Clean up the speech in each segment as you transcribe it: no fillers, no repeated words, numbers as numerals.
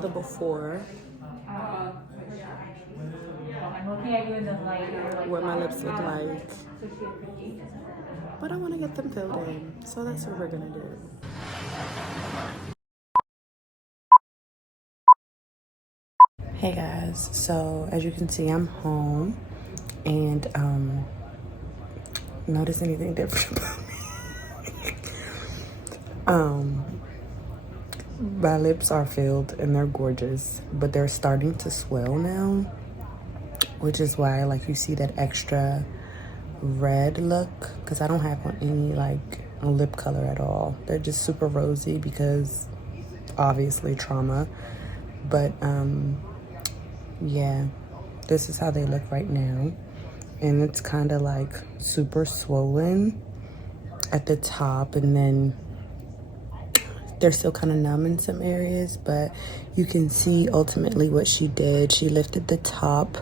the before. What my lips look like. But I want to get them filled in. So that's what we're going to do. Hey guys, so as you can see, I'm home. And notice anything different about me? My lips are filled and they're gorgeous, but they're starting to swell now, which is why like you see that extra red look, because I don't have any like lip color at all. They're just super rosy because obviously trauma. But yeah, this is how they look right now, and it's kind of like super swollen at the top, and then they're still kind of numb in some areas, but you can see ultimately what she did. She lifted the top.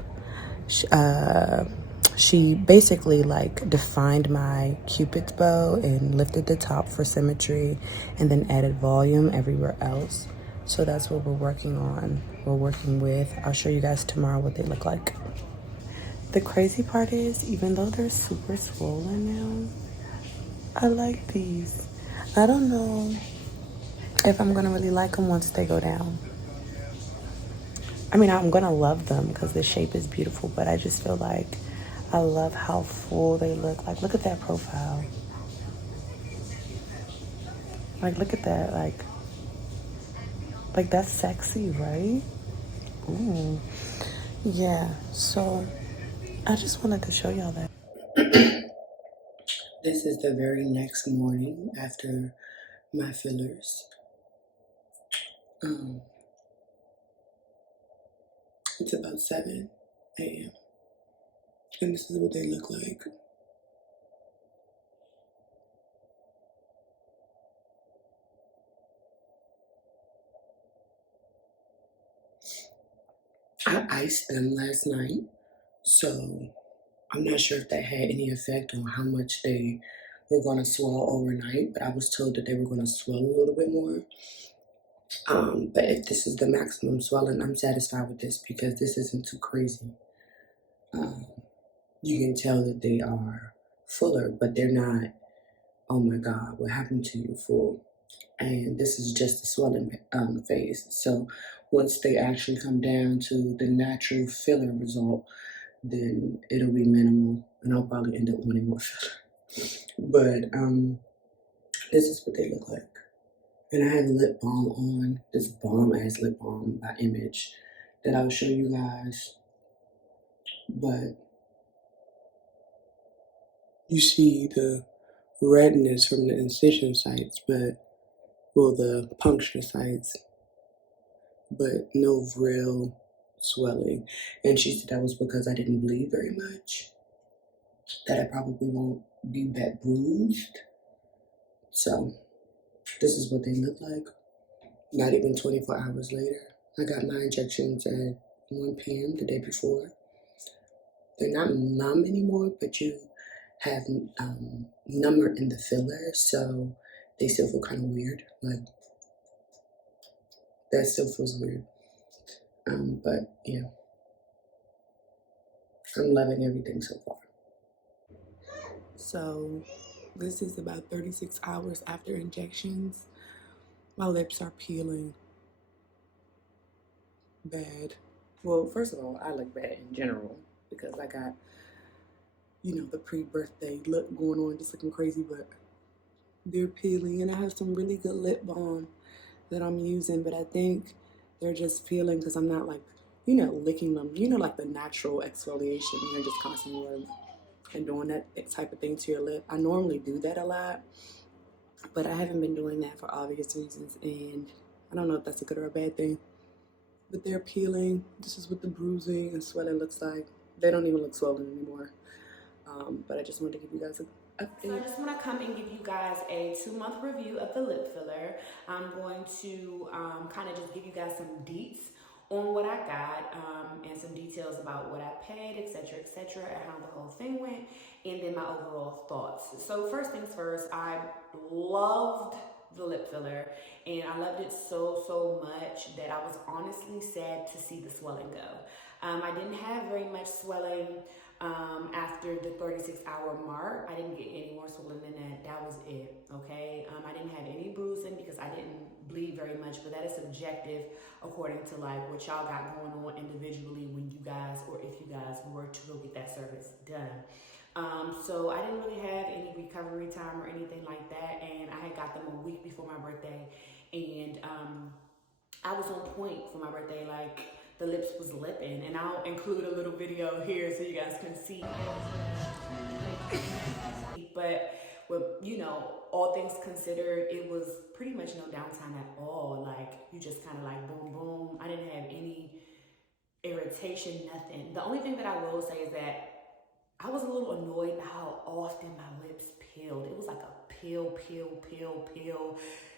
She basically like defined my cupid's bow and lifted the top for symmetry, and then added volume everywhere else. So that's what we're working on. We're working with, I'll show you guys tomorrow what they look like. The crazy part is, even though they're super swollen now, I like these. I don't know if I'm gonna really like them once they go down. I mean, I'm gonna love them because the shape is beautiful, but I just feel like I love how full they look. Like, look at that profile. Like, look at that. Like that's sexy, right? Ooh. Yeah, so I just wanted to show y'all that. This is the very next morning after my fillers. It's about 7 a.m. and this is what they look like. I iced them last night, so I'm not sure if that had any effect on how much they were going to swell overnight, but I was told that they were going to swell a little bit more. But if this is the maximum swelling, I'm satisfied with this because this isn't too crazy. You can tell that they are fuller, but they're not, oh my God, what happened to you, full? And this is just the swelling phase. So once they actually come down to the natural filler result, then it'll be minimal, and I'll probably end up wanting more filler. But this is what they look like. And I have lip balm on, this bomb ass lip balm by Image that I'll show you guys. But you see the redness from the incision sites, but, well, the puncture sites, but no real swelling. And she said that was because I didn't bleed very much, that I probably won't be that bruised. So this is what they look like. Not even 24 hours later. I got my injections at 1 p.m. the day before. They're not numb anymore, but you have number in the filler, so they still feel kind of weird. Like, that still feels weird. But yeah, I'm loving everything so far. So this is about 36 hours after injections. My lips are peeling bad. Well, first of all, I look bad in general because I got, you know, the pre-birthday look going on, just looking crazy, but they're peeling. And I have some really good lip balm that I'm using, but I think they're just peeling because I'm not like, you know, licking them. You know, like the natural exfoliation, you're just constantly and doing that type of thing to your lip. I normally do that a lot, but I haven't been doing that for obvious reasons, and I don't know if that's a good or a bad thing. But they're peeling. This is what the bruising and swelling looks like. They don't even look swollen anymore. But I just wanted to give you guys an update. So I just want to come and give you guys a 2-month review of the lip filler. I'm going to kind of just give you guys some deets on what I got, and some details about what I paid, etc., and how the whole thing went, and then my overall thoughts. So first things first, I loved the lip filler, and I loved it so much that I was honestly sad to see the swelling go. I didn't have very much swelling after the 36-hour mark. I didn't get any more swelling than that. That was it, okay? I didn't have any bruising because I didn't bleed very much, but that is subjective according to like what y'all got going on individually when you guys, or if you guys were to go get that service done. So I didn't really have any recovery time or anything like that, and I had got them a week before my birthday, and I was on point for my birthday. Like, the lips was lipping, and I'll include a little video here so you guys can see. But with, you know, all things considered, it was pretty much no downtime at all. Like, you just kind of like boom boom. I didn't have any irritation, nothing. The only thing that I will say is that I was a little annoyed how often my lips peeled. It was like a peel,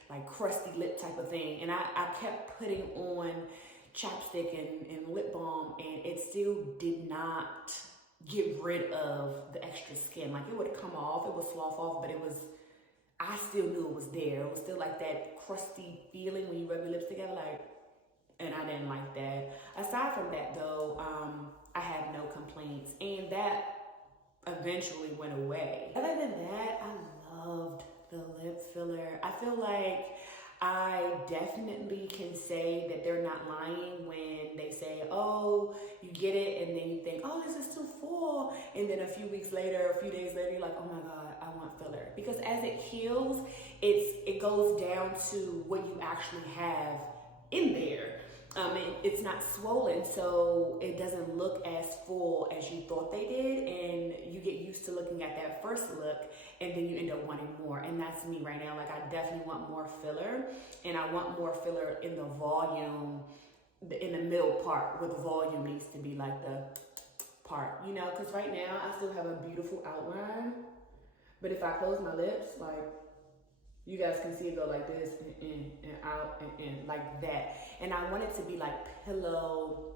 like crusty lip type of thing. And I kept putting on chapstick and lip balm, and it still did not get rid of the extra skin. Like, it would come off, it would slough off, but I still knew it was there. It was still like that crusty feeling when you rub your lips together, like, and I didn't like that. Aside from that though, I have no complaints, and that eventually went away. Other than that, I loved the lip filler. I feel like I definitely can say that they're not lying when they say, oh, you get it, and then you think, oh, this is too full. And then a few weeks later, a few days later, you're like, oh my God, I want filler. Because as it heals, it goes down to what you actually have in there. It's not swollen, so it doesn't look as full as you thought they did, and you get used to looking at that first look, and then you end up wanting more. And that's me right now. Like, I definitely want more filler, and I want more filler in the volume, in the middle part, where the volume needs to be like the part, you know, because right now I still have a beautiful outline, but if I close my lips, like, you guys can see it go like this, and in, and out, and in, like that. And I want it to be like pillow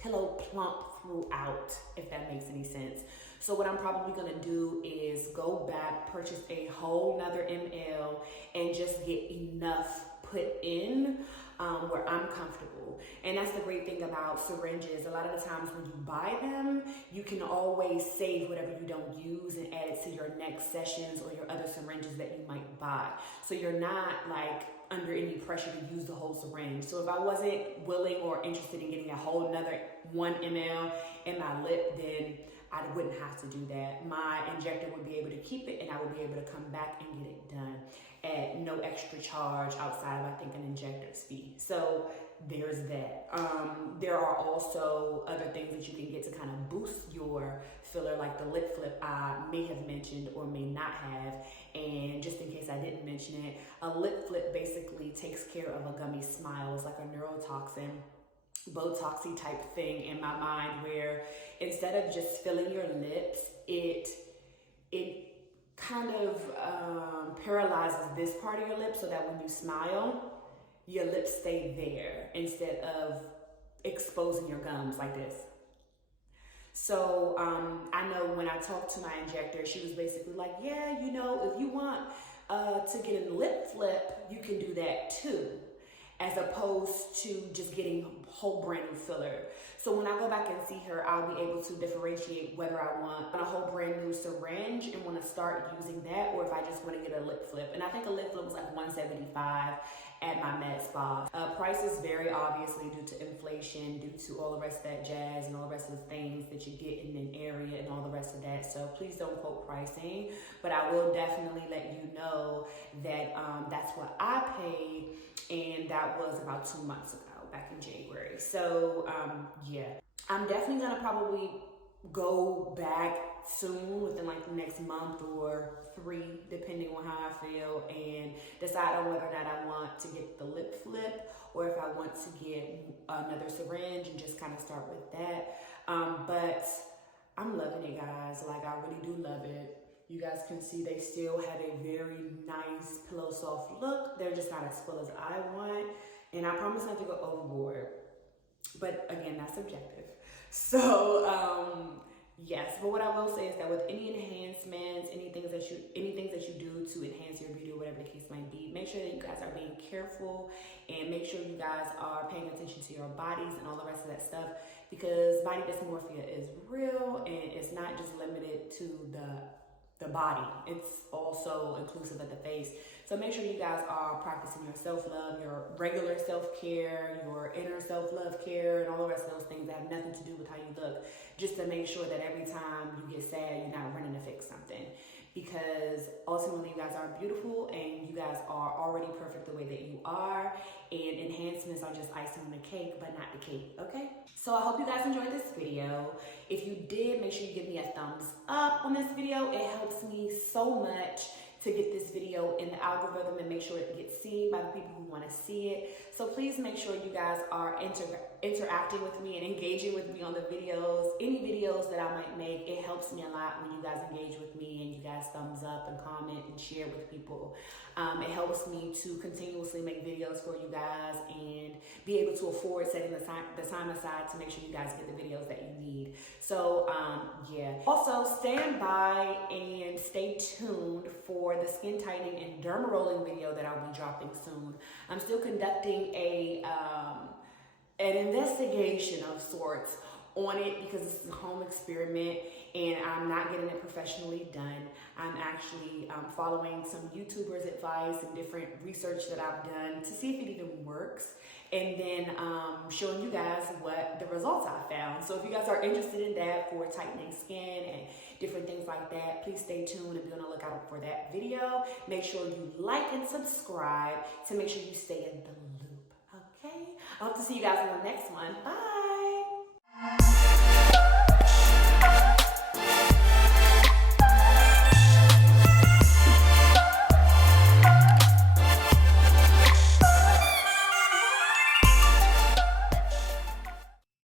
plump throughout, if that makes any sense. So what I'm probably gonna do is go back, purchase a whole nother ml, and just get enough put in where I'm comfortable. And that's the great thing about syringes. A lot of the times when you buy them, you can always save whatever you don't use and add it to your next sessions or your other syringes that you might buy. So you're not like under any pressure to use the whole syringe. So if I wasn't willing or interested in getting a whole nother 1 ml in my lip, then I wouldn't have to do that. My injector would be able to keep it, and I would be able to come back and get it done at no extra charge outside of, I think, an injector's fee. So there's that. There are also other things that you can get to kind of boost your filler, like the lip flip I may have mentioned or may not have. And just in case I didn't mention it, a lip flip basically takes care of a gummy smile. It's like a neurotoxin, Botoxy type thing in my mind, where instead of just filling your lips, it kind of paralyzes this part of your lip so that when you smile, your lips stay there instead of exposing your gums like this. So I know when I talked to my injector, she was basically like, yeah, you know, if you want to get a lip flip, you can do that too, as opposed to just getting whole brand new filler. So when I go back and see her, I'll be able to differentiate whether I want a whole brand new syringe and want to start using that, or if I just want to get a lip flip. And I think a lip flip was like $175 at my med spa. Prices vary obviously due to inflation, due to all the rest of that jazz and all the rest of the things that you get in an area and all the rest of that. So please don't quote pricing, but I will definitely let you know that that's what I paid, and that was about 2 months ago, back in January. So yeah, I'm definitely gonna probably go back soon, within like the next month or 3, depending on how I feel, and decide on whether or not I want to get the lip flip or if I want to get another syringe and just kind of start with that. But I'm loving it, guys. Like, I really do love it. You guys can see they still have a very nice pillow soft look. They're just not as full as I want, and I promise not to go overboard. But again, that's subjective. So Yes, but what I will say is that with any enhancements, anything that you do to enhance your beauty, or whatever the case might be, make sure that you guys are being careful, and make sure you guys are paying attention to your bodies and all the rest of that stuff, because body dysmorphia is real, and it's not just limited to the body. It's also inclusive of the face. So make sure you guys are practicing your self-love, your regular self-care, your inner self-love care, and all the rest of those things that have nothing to do with how you look, just to make sure that every time you get sad, you're not running to fix something. Because ultimately, you guys are beautiful, and you guys are already perfect the way that you are, and enhancements are just icing on the cake, but not the cake, okay? So I hope you guys enjoyed this video. If you did, make sure you give me a thumbs up on this video. It helps me so much to get this video in the algorithm and make sure it gets seen by the people who want to see it. So please make sure you guys are interacting with me and engaging with me on the videos. Any videos that I might make, it helps me a lot when you guys engage with me and you guys thumbs up and comment and share with people. It helps me to continuously make videos for you guys and be able to afford setting the time aside to make sure you guys get the videos that you need. So yeah. Also, stand by and stay tuned for the skin tightening and derma rolling video that I'll be dropping soon. I'm still conducting an investigation of sorts on it, because this is a home experiment and I'm not getting it professionally done. I'm actually following some YouTubers' advice and different research that I've done to see if it even works, and then showing you guys what the results I found. So if you guys are interested in that for tightening skin and different things like that, please stay tuned and be on the lookout for that video. Make sure you like and subscribe to make sure you stay in the loop, okay? I hope to see you guys in the next one. Bye!